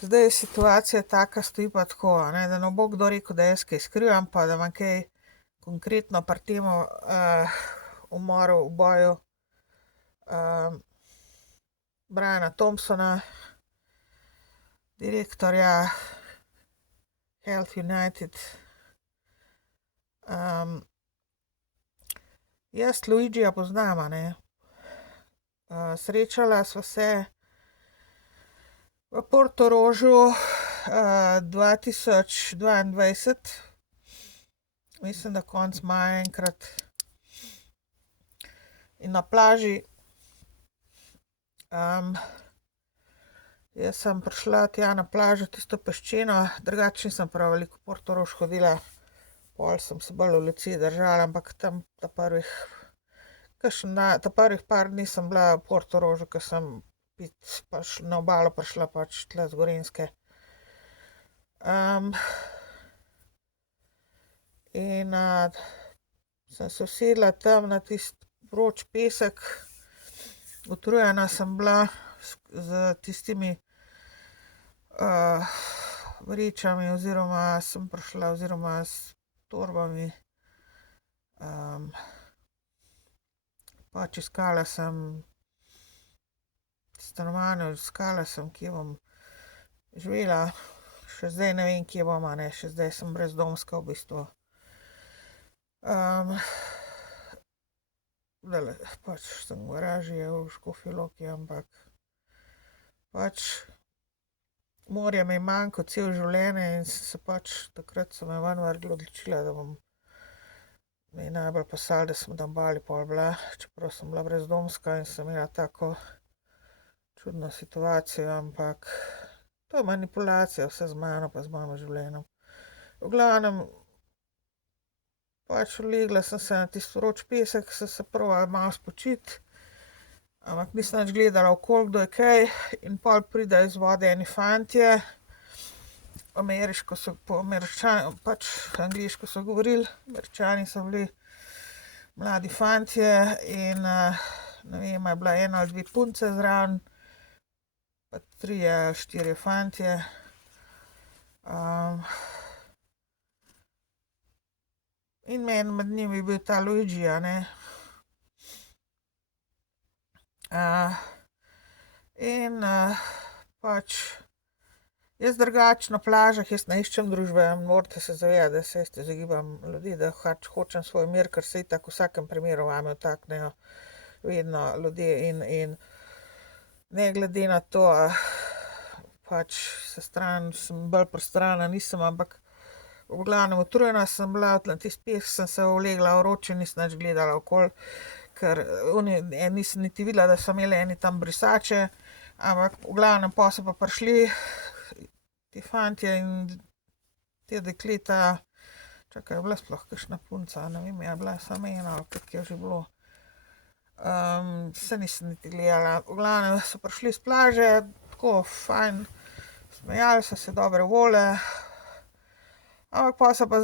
Zdaj je situacija taka, stoji pa tako, ne, da ne bo kdo rekel, da jaz kaj skrivam, pa da imam kaj konkretno pri tem umoru, uboju Briana Thompsona, direktorja Health United. Jaz Luigija poznam, a ne. Srečala sva se v Portorožu 2022, mislim, da konec maja enkrat. In na plaži. Jaz sem prišla tja na plažo, tisto peščeno, drugače nisem prav veliko v Portorož hodila. Pol sem se bolj v Luciji držala, ampak tam ta prvih par dni sem bila v Portorožu, ke sem pač na obalo prišla, pač tule z Gorenjske. In sem se usedla tam na tisti vroč pesek. Utrujena sem bila s tistimi vrečami oziroma sem prišla oziroma s torbami. Pač iskala sem stanovanje, iskala sem, kje bom živela. Še zdaj ne vem, kje bom, a ne, še zdaj sem brezdomska v bistvu. Pač sem v garaži v Škofji Loki, ampak pač morja mi manjka celo življenje in sem se pač takrat se me ven odločila, da mi je najbolj pasalo, da sem na Obali pol bila, čeprav sem bila brezdomska in sem imela tako čudno situacijo, ampak to je manipulacija vse z mano pa z mojim življenjem. V glavnem, pač ulegla sem se na tisti vroč pesek, sem se probala malo spočiti, ampak nisem nič gledala okoli, kdo je kaj, in pol pridejo iz vode eni fantje, pač angleško so govorili, Američani so bili, mladi fantje in ne vem, a je bila ena ali dve punce zraven, pa 3 ali 4 fantje. In meni med njimi je bil ta Luigi, a ne. In pač jaz drugače na plažah, jaz ne iščem družbe, morate se zavedati, da se jaz izogibam ljudi, da hočem svoj mir, ker se itak v vsakem primeru vame vtaknejo vedno ljudje in ne glede na to, pač sem bolj prostrana, nisem, ampak v glavnem utrujena sem bila, na tisti pesek sem se ulegla vroče, nisem nič gledala okoli, ker nisem niti videla, da so imeli eni tam brisače, ampak v glavnem pol so pa prišli ti fantje in te dekleta, čakaj, je bila sploh kakšna punca, ne vem, je bila samo ena ali kako je že bilo. Saj nisem niti gledala, v glavnem so prišli s plaže, tako fajn, smejali so se dobre volje, ampak pol so pa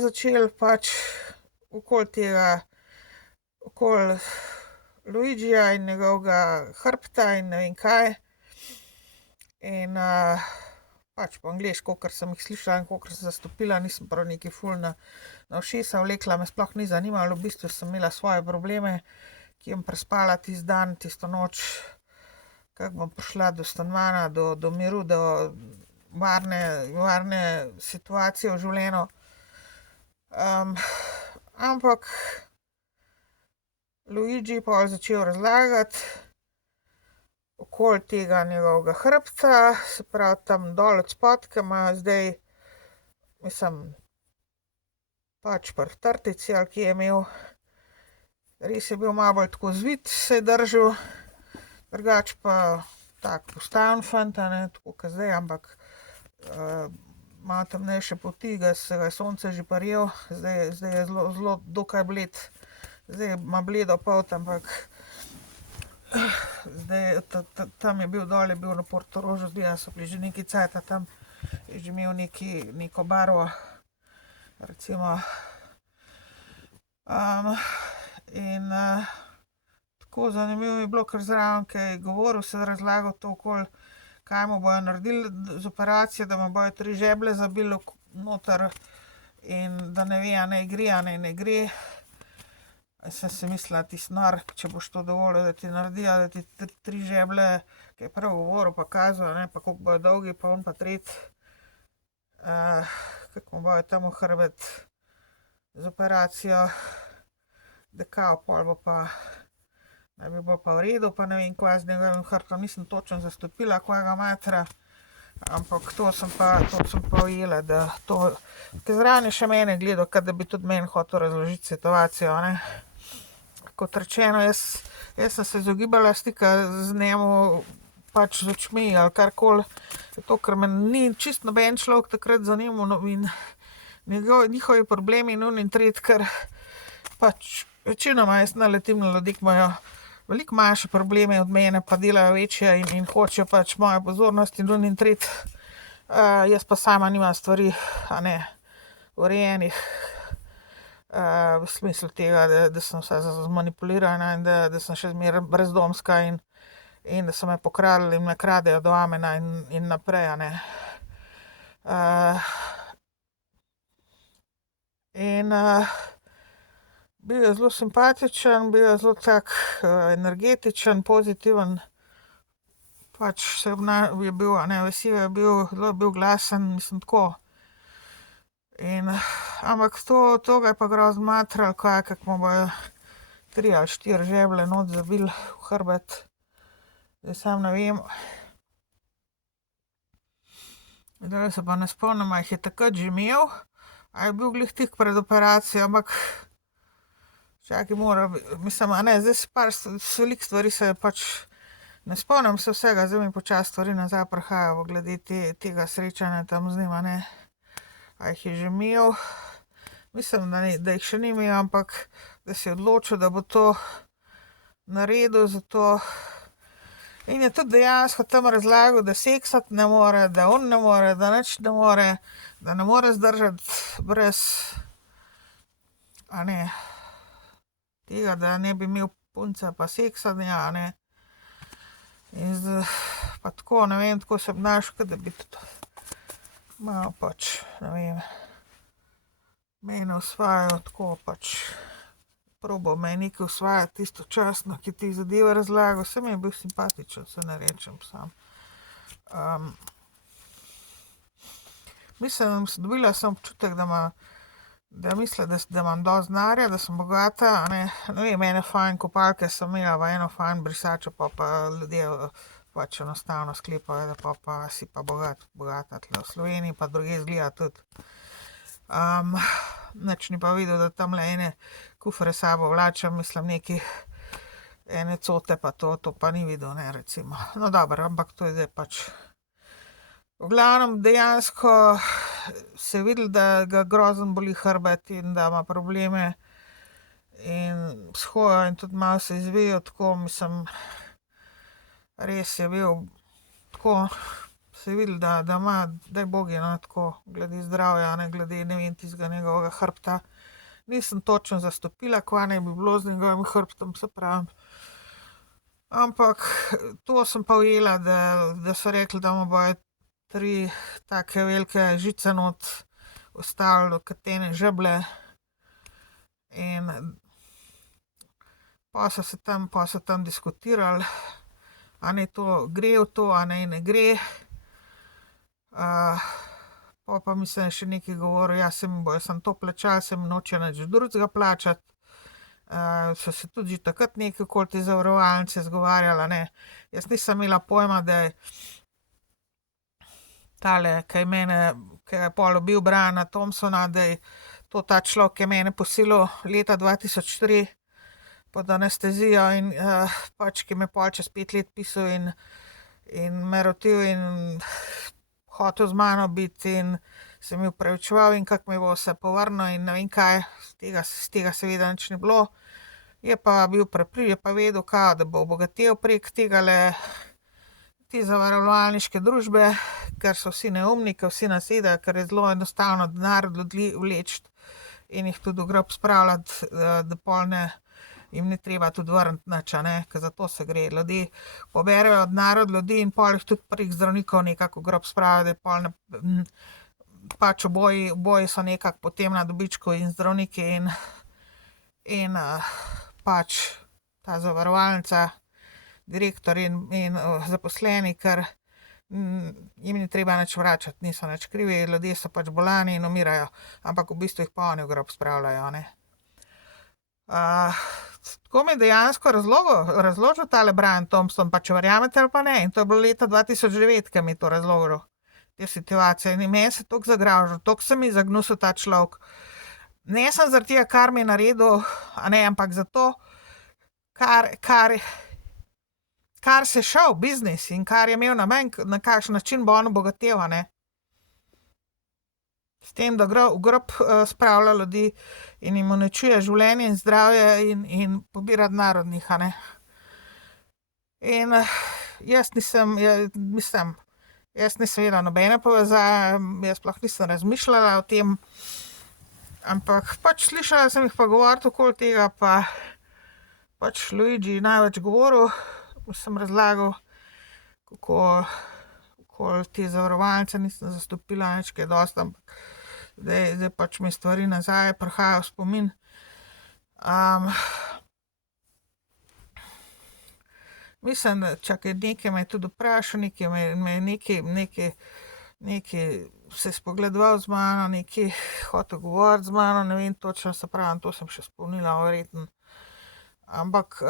začeli pač okoli Luigija in njegovega hrbta in ne vem kaj. In pač po angleško, kakor sem jih slišala in kakor sem zastopila, nisem prav nekaj ful na ušesa vlekla, me sploh ni zanimalo, v bistvu sem imela svoje probleme, kje bom prespala tisti dan, tisto noč, kako bom prišla do stanovanja, do miru, do varne situacije v življenju. Ampak Luigi je pol začel razlagati okoli tega njegovega hrbta, se pravi tam dol od spodaj, ke ima zdaj, mislim, pač pri trtici ali kje je imel, res je bil malo bolj tako zvit, se je držal, drugače pa tak postajen fant, a ne, tako ke zdaj, ampak malo temnejše polti, se ga je sonce že prijelo, zdaj je zelo dokaj bled. Zdaj ima bledo polt, ampak zdaj tam je bil dol, je bil na Portorožu, izgleda, so bili že nekaj cajta tam, je že imel neko barvo, recimo. In tako zanimivo je bilo, ker zraven, ki je govoril, se je razlagal to okoli, kaj mu bojo naredili z operacijo, da mu bojo 3 žeblje zabili noter in da ne ve, a naj gre, a ne gre. Sem si mislila, ti snor, če boš to dovolil, da ti naredijo, da ti 3 žeblje, ki je prav govoril, pa kazal, ne, pa koliko bojo dolgi, pa on pa tret. Kako mu bojo tam v hrbet z operacijo, da kao, pol bo pa, naj bi bilo pa v redu, pa ne vem, kva z njegovim hrbtom, nisem točno zastopila, kvega matra, ampak to sem pa ujela, da to, ker zraven je še mene gledal, kot da bi tudi meni hotel razložiti situacijo, ne. Kot rečeno, jaz sem se izogibala stika z njemu, pač z očmi ali karkoli, zato ker me ni čisto noben človek takrat zanimal in njihovi problemi in oni tret, ker pač večinoma jaz naletim na ljudi, ki imajo veliko manjše probleme od mene, pa delajo večje in hočejo pač mojo pozornost in oni tret. Jaz pa sama nimam stvari, a ne, urejenih. V smislu tega, da sem vsa zmanipulirana in da sem še zmeraj brezdomska in da so me pokradli in me kradejo do amena in naprej, a ne. Bil je zelo simpatičen, bil je zelo tak energetičen, pozitiven, pač je bil, a ne, vesel je bil, zelo je bil glasen, mislim tako. Ampak to ga je pa grozno matralo, kako mu bojo 3 ali 4 žeblje not zabili v hrbet. Zdaj sam ne vem. Zdaj se pa ne spomnim, a jih je takrat že imel, a je bil glih tik pred operacijo, ampak čakaj, mislim, a ne, zdaj veliko stvari se pač ne spomnim se vsega, zdaj mi počasi stvari nazaj prihajajo glede tega srečanja tam z njim, a ne. A jih je že imel? Mislim, da jih še ni imel, ampak da se je odločil, da bo to naredil, zato. In je tudi dejansko tam razlagal, da seksati ne more, da on ne more, da nič ne more, da ne more zdržati brez, a ne, tega, da ne bi imel punce pa seksanja, a ne. In zdaj pa tako, ne vem, tako se obnašal, kot da bi tudi malo pač, ne vem, mene osvajal tako pač, probal me je nekaj osvajati istočasno, ki ti zadeve razlagal, saj mi je bil simpatičen, se ne rečem sam. Mislim, dobila sem občutek, da misli, da imam dosti denarja, da sem bogata, a ne, ne vem, ene fajn kopalke sem imela, pa eno fajn brisačo, pa ljudje pač enostavno sklepajo, da pa si pa bogata tle v Sloveniji, pa drugje izgleda tudi. Nič ni pa videl, da tamle ene kufre s sabo vlačem, mislim neki ene cote pa to pa ni videl, ne, recimo. No, dobro, ampak to je zdaj pač. V glavnem dejansko se je videlo, da ga grozno boli hrbet in da ima probleme in s hojo in tudi malo se je izvijal, tako, mislim, res je bil tako, se je videlo, da ima, daj bogi, no, tako, glede zdravja, ne glede, ne vem, tistega njegovega hrbta. Nisem točno zastopila, kva naj bi bilo z njegovim hrbtom, se pravim. Ampak to sem pa ujela, da so rekli, da mu bojo 3 take velike žice not vstavili, katene žeblje. In pol so tam diskutirali, a naj to gre v to, a naj ne gre. Pol pa mislim še nekaj govoril, ja, se mi bojo samo to plačali, se mi noče nič drugega plačati. So se tudi že takrat nekaj okoli te zavarovalnice zgovarjali, a ne. Jaz nisem imela pojma, da je tale, ki je pol ubil Briana Thompsona, da je to ta človek, ki je mene posilil leta 2003 pod anestezijo in pač, ki me pol čez 5 let pisal in me rotil in hotel z mano biti in se mi opravičeval in kako mi bo vse povrnil in ne vem kaj, z tega seveda nič ni bilo. Je pa bil je pa vedel, kao, da bo obogatel prek tegale te zavarovalniške družbe, ker so vsi neumni, ker vsi nasedajo, ker je zelo enostavno denar od ljudi vleči in jih tudi v grob spravljati, da pol jim ni treba tudi vrniti nič, a ne, ker za to se gre. Ljudje poberejo denar od ljudi in pol jih tudi prek zdravnikov nekako v grob spravijo, da je pol pač oboji so nekako potem na dobičku in zdravniki in pač ta zavarovalnica, direktor in zaposleni, ker jim ni treba nič vračati, niso nič krivi, ljudje so pač bolani in umirajo, ampak v bistvu jih pa oni v grob spravljajo, ne. Tako mi je dejansko razložil tale Brian Thompson, pa če verjamete ali pa ne, in to je bilo leta 2009, ki mi je to razložil, te situacije, in meni se toliko zagražil, toliko se mi zagnusil ta človek. Ne sem zaradi tega, kar mi je naredil, a ne, ampak zato, kar se šel biznis in kar je imel namen, na kakšen način bo on obogatel, a ne. S tem, da v grob spravlja ljudi in jim uničuje življenje in zdravje in pobira denar od njih, a ne. In jaz nisem videla nobene povezave, jaz sploh nisem razmišljala o tem, ampak pač slišala sem jih pa govoriti okoli tega, pa pač Luigi največ govoril, sem razlagal, kako okoli te zavarovalnice nisem zastopila nič kaj dosti, ampak zdaj pač mi stvari nazaj prihajajo v spomin. Mislim, da čakaj, nekaj me je tudi vprašal, nekaj se je spogledoval z mano, nekaj hotel govoriti z mano, ne vem točno, se pravim, to sem še spomnila verjetno. Ampak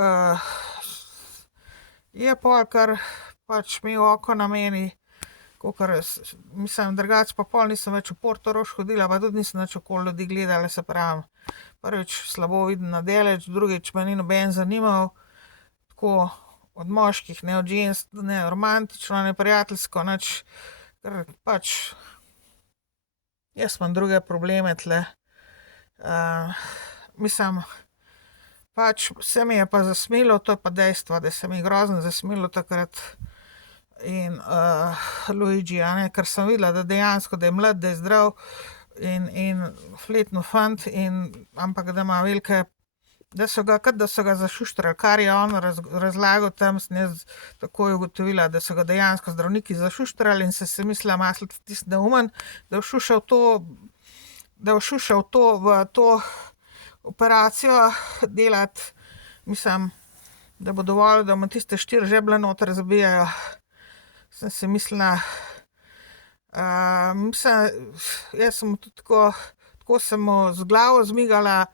je pol kar pač imel oko na meni, kakor mislim, drugače pa pol nisem več v Portorož hodila, pa tudi nisem nič okoli ljudi gledala, se pravim. Prvič slabo vidim na daleč, drugič me ni noben zanimal, tako od moških, ne od žensk, ne romantično, ne prijateljsko, nič, ker pač jaz imam druge probleme tle. Mislim, pač se mi je pa zasmilo, to je pa dejstvo, da se mi je grozno zasmilo takrat in Luigi, a ne, ker sem videla, da dejansko, da je mlad, da je zdrav in fletno fant, ampak da ima velike, da so ga zašuštrali, kar je on razlagal tam, sem jaz takoj ugotovila, da so ga dejansko zdravniki zašuštrali in se mislila masliti tisti neumen, da je všušal to v to operacijo delati, mislim, da bo dovolj, da mu tiste 4 žeblje noter zabijajo. Sem si mislila, jaz sem tudi tako sem mu z glavo zmigala,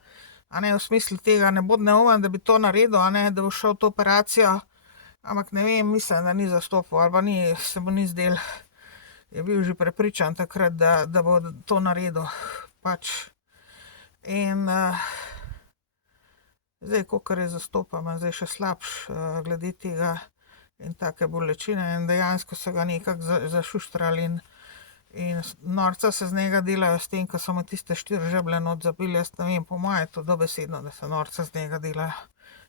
a ne, v smislu tega, ne bod neumen, da bi to naredil, a ne, da bo šel to operacijo, ampak ne vem, mislim, da ni zastopil ali pa se mu ni zdelo, je bil že prepričan takrat, da bo to naredil, pač. In zdaj, kakor je zastopal, ima zdaj še slabše glede tega in take bolečine in dejansko so ga nekako zašuštrali in norca se z njega delajo s tem, ko so mu tiste 4 žeblje not zabili, jaz ne vem, po moje je to dobesedno, da se norca z njega delajo,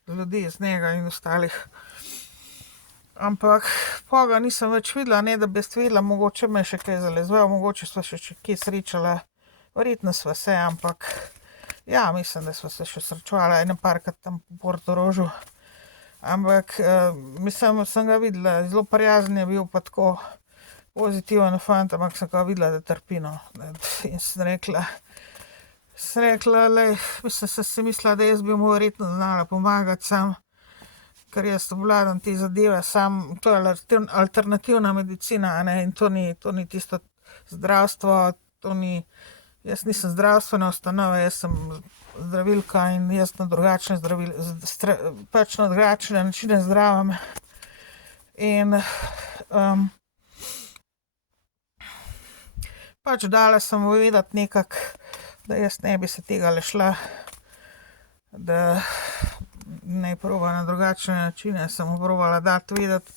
z ljudi, z njega in ostalih. Ampak pol ga nisem več videla, ne da bi jaz videla, mogoče me je še kaj zalezel, mogoče sva še kje srečala, verjetno sva se, ampak ja, mislim, da sva se še srečevala ene parkrat tam po Portorožu. Ampak mislim, sem ga videla, zelo prijazen je bil, pa tako pozitiven fant, ampak sem ga videla, da trpi, no. In sem rekla, lej, mislim, sem si mislila, da jaz bi mu verjetno znala pomagati sam, ker jaz obvladam te zadeve, sam, to je alternativna medicina, a ne, in to ni tisto zdravstvo, jaz nisem zdravstvena ustanova, jaz sem zdravilka in jaz na drugačne pač na drugačne načine zdravim. In pač dala sem mu vedeti nekako, da jaz ne bi se tegale šla, da naj proba na drugačne načine, sem mu probala dati vedeti,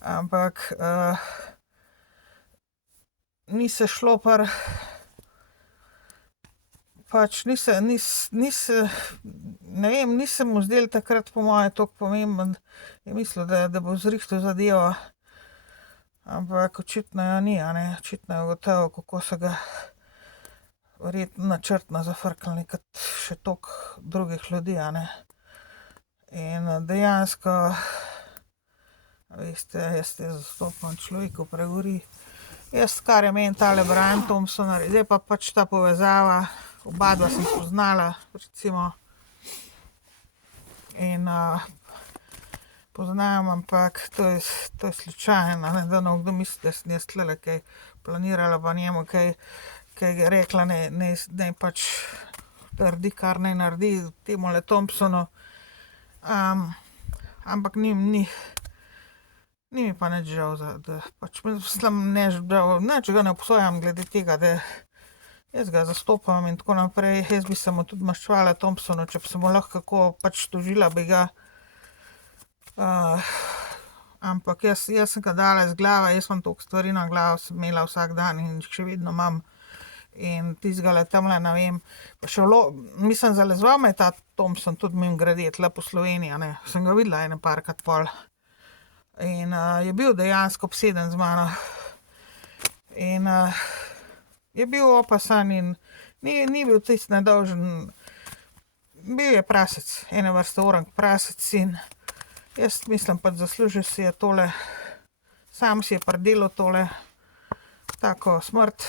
ampak ni se šlo pač ne vem, ni se mu zdelo takrat po moje toliko pomemben, je mislil, da bo zrihtal zadevo, ampak očitno jo ni, a ne, očitno je ugotovil, kako so ga verjetno načrtno zafrknili kot še toliko drugih ljudi, a ne. In dejansko, veste, jaz te zastopam človeku pregori. Jaz, kar je meni tale Brian Thompson, zdaj pa pač ta povezava, oba dva sem spoznala, recimo, in poznam, ampak to je slučajno, ne, da kdo misli, da sem jaz tlele kaj planirala, pa njemu kaj je rekla, ne pač naredi, kar naj naredi temule Thompsonu. Ampak ni mi pa nič žal, da pač mislim, nič ga ne obsojam glede tega, da jaz ga zastopam in tako naprej. Jaz bi se mu tudi maščevala Thompsonu, če bi se mu lahko kako pač tožila, bi ga. Ampak jaz sem ga dala iz glave, jaz imam toliko stvari na glavo, sem imela vsak dan in jih še vedno imam. In tistega tamle, ne vem, pa še mislim, zalezoval me je ta Thompson tudi mimogrede tle po Sloveniji, ne. Sem ga videla ene parkrat pol. In je bil dejansko obseden z mano. In je bil opasan in ni bil tisti nedolžen. Bil je prasec, ene vrste orang prasec in jaz mislim pač zaslužil si je tole. Sam si je pridelal tole tako smrt.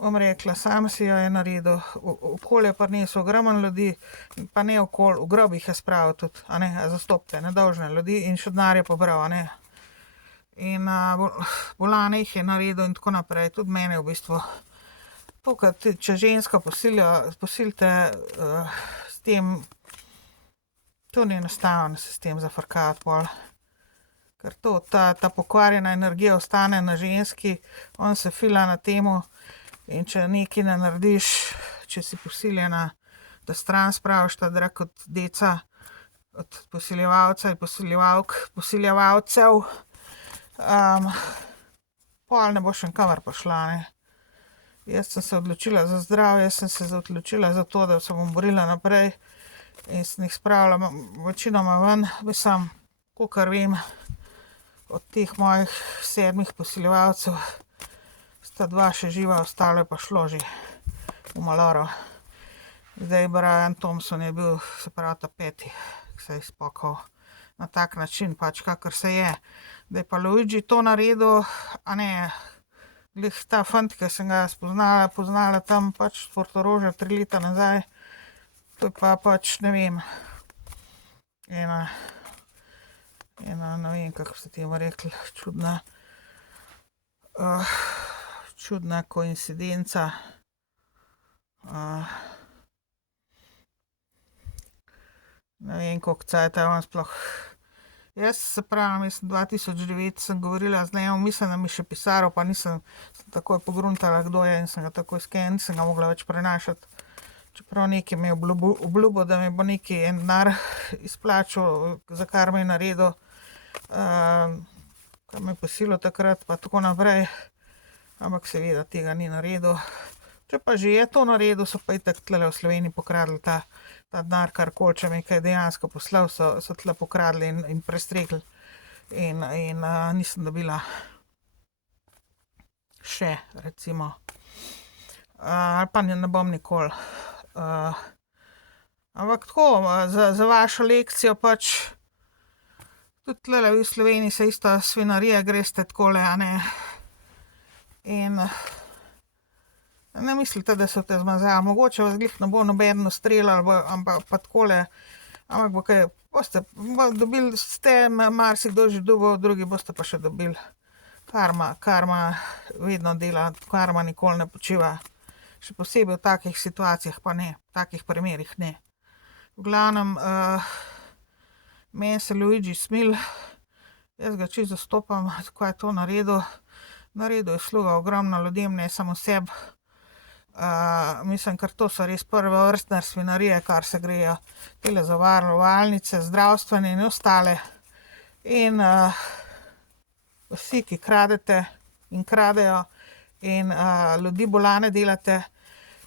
Bom rekla, sam si jo je naredil, okolje prinesel ogromno ljudi, pa ne v grob jih je spravil tudi, a ne, zastopite nedolžne ljudi in še denar je pobral, a ne. In bolane jih je naredil in tako naprej, tudi mene v bistvu. To, če žensko posilite s tem, to ni enostavno se s tem zafrkavati pol. Ker ta pokvarjena energija ostane na ženski, on se fila na temu. In če nekaj ne narediš, če si posiljena, da stran spraviš ta drak od deca, od posiljevalca in posiljevalcev, pol ne boš nikamor prišla, ne. Jaz sem se odločila za zdravje, jaz sem se odločila za to, da se bom borila naprej in sem jih spravila večinoma ven. Mislim, kolikor vem, od teh mojih 7 posiljevalcev, sta 2 še živa, ostalo je pa šlo že v maloro. Zdaj Brian Thompson je bil, se pravi, ta 5, ki se je izpokal na tak način, pač kakor se je. Da je pa Luigi to naredil, a ne, glih ta fant, ki sem ga poznala tam pač v Portorožu 3 leta nazaj, to je pa pač, ne vem, ena, ne vem, kako ste temu rekli, čudna koincidenca. Ne vem, koliko cajta je on sploh. Jaz, se pravim, 2009 sem govorila z njim, mislim, da mi še pisaril, pa sem takoj pogruntala, kdo je in sem ga takoj skenila, nisem ga mogla več prenašati. Čeprav nekaj mi je obljubil, da mi bo nekaj en denar izplačal, za kar mi je naredil, kar me je posilil takrat, pa tako naprej. Ampak seveda tega ni naredil. Če pa že je to naredil, so pa itak tle v Sloveniji pokradli ta denar, karkoli, če mi je kaj dejansko poslal, so tle pokradli in prestregli. In nisem dobila še, recimo. Ali pa ne bom nikoli. Ampak tako, za vašo lekcijo pač, tudi tle v Sloveniji se isto svinarije greste takole, a ne. In ne mislite, da so te zmazali, mogoče vas glih ne bo noben ustrelil, ampak pa takole, ampak bo kaj, boste dobili, ste marsikdo že dobil, drugi boste pa še dobili. Karma vedno dela, karma nikoli ne počiva. Še posebej v takih situacijah pa ne, v takih primerih ne. V glavnem, meni se Luigi smil, jaz ga čisto zastopam, tako je to naredil. Naredil je sluga ogromno ljudem, ne samo sebi. Mislim, ker to so res prvovrstne svinjarije, kar se grejo, tele zavarovalnice, zdravstvene in ostale. In vsi, ki kradete in kradejo in ljudi bolane delate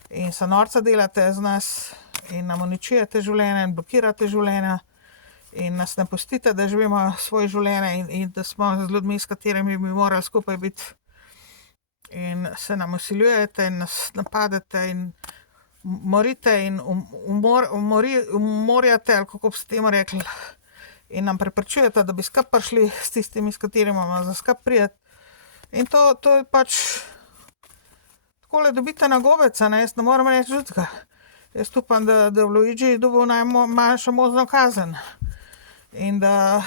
in se norca delate z nas in nam uničujete življenje in blokirate življenja in nas ne pustite, da živimo svoje življenje in da smo z ljudmi, s katerimi bi morali skupaj biti. In se nam vsiljujete in nas napadete in umorite in umorjate, ali kako bi se temu rekli, in nam preprečujete, da bi skupaj prišli s tistimi, s katerimi imamo za skupaj priti. In to je pač takole dobite na gobeca, ne, jaz ne morem reči drugega. Jaz upam, da v Luigi dobil najmanjšo možno kazen in da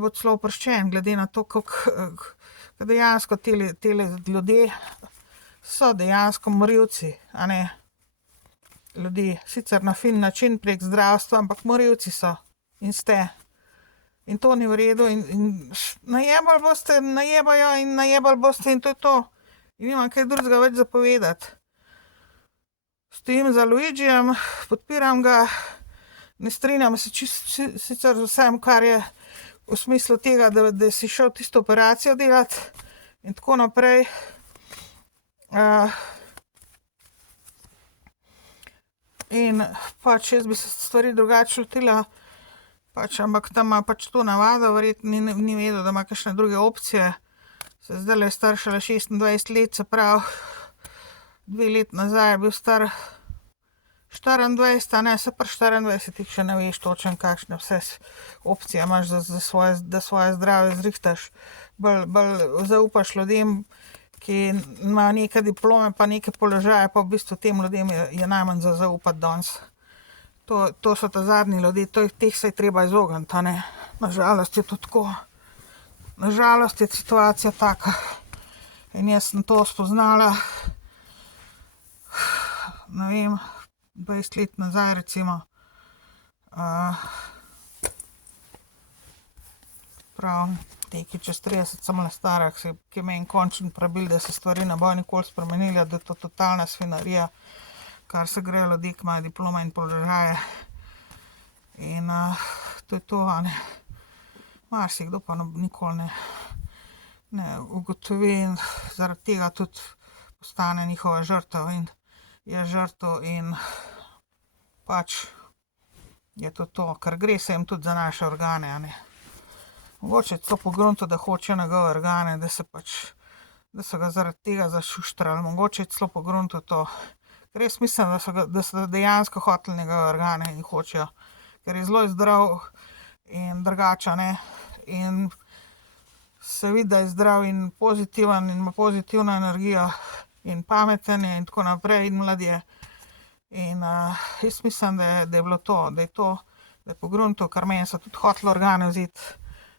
bo celo oproščen, glede na to, kako dejansko tele ljudje so dejansko morilci, a ne. Ljudi, sicer na fin način prek zdravstva, ampak morilci so in ste. In to ni v redu in najebali boste, najebajo in najebali boste in to je to. In nimam kaj drugega več za povedati. Stojim za Luigijem, podpiram ga, ne strinjam se sicer z vsem, kar je v smislu tega, da si šel tisto operacijo delati in tako naprej. In pač jaz bi se stvari drugače lotila, ampak tam ima pač to navado, verjetno ni vedel, da ima kakšne druge opcije. Se zdajle je star šele 26 let, se pravi, 2 leti nazaj je bil star 24, a ne, se pri 24 še ne veš točno, kakšne vse opcije imaš, da svoje zdravje zrihtaš. Bolj zaupaš ljudem, ki imajo neke diplome pa neke položaje, pa v bistvu tem ljudem je najmanj za zaupati danes. To so ta zadnji ljudje, teh se je treba izogniti, a ne. Nažalost je to tako. Nažalost je situacija taka. In jaz sem to spoznala, ne vem, 20 let nazaj recimo. Prav, nekaj čez 30 sem bila stara, ki je meni končno prebil, da se stvari ne bojo nikoli spremenile, da je to totalna svinarija, kar se gre ljudi, ki imajo diplome in položaje. In to je to, a ne. Marsikdo pa nikoli ne ugotovi in zaradi tega tudi postane njihova žrtev in je žrtev in pač je to, ker gre se jim tudi za naše organe, a ne. Mogoče celo pogrunto, da hočejo njegove organe, da so ga zaradi tega zašuštrali, mogoče celo pogrunto to. Ker jaz mislim, da so dejansko hoteli njegove organe in hočejo, ker je zelo zdrav in drugače, ne. In se vidi, da je zdrav in pozitiven in ima pozitivno energijo in pameten je in tako naprej in mlad je. In jaz mislim, da je bilo to, da je pogrunto, ker meni so tudi hoteli organe vzeti,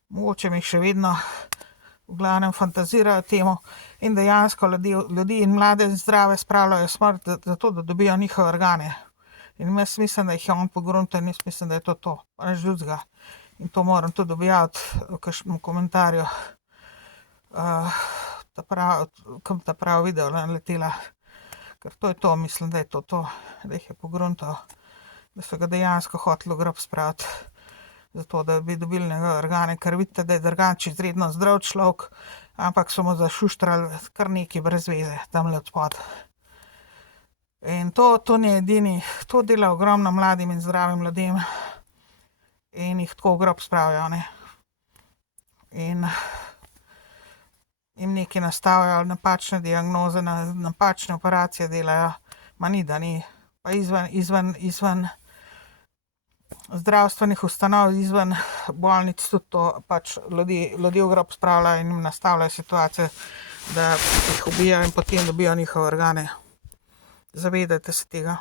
mogoče mi še vedno v glavnem fantazirajo temu in dejansko ljudi in mlade zdrave spravljajo smrt, zato da dobijo njihove organe. In jaz mislim, da jih je on pogrunto in jaz mislim, da je to, pa nič drugega. In to moram tudi objaviti v kakšnem komentarju, ta pravi video naletela, ker to je to, mislim, da je to, da jih je pogrunto, da so ga dejansko hoteli v grob spraviti, zato da bi dobili njegove organe, ker vidite, da je drugače izredno zdrav človek, ampak so mu zašuštrali kar nekaj brez veze, tamle od spod. In to ni edini, to dela ogromno mladim in zdravim ljudem in jih tako v grob spravijo, ne. In jim nekaj nastavijo, napačne diagnoze, napačne operacije delajo, ma ni, da ni. Pa izven zdravstvenih ustanov, izven bolnic tudi to pač ljudi v grob spravljajo in jim nastavljajo situacije, da jih ubijajo in potem dobijo njihove organe. Zavedajte se tega.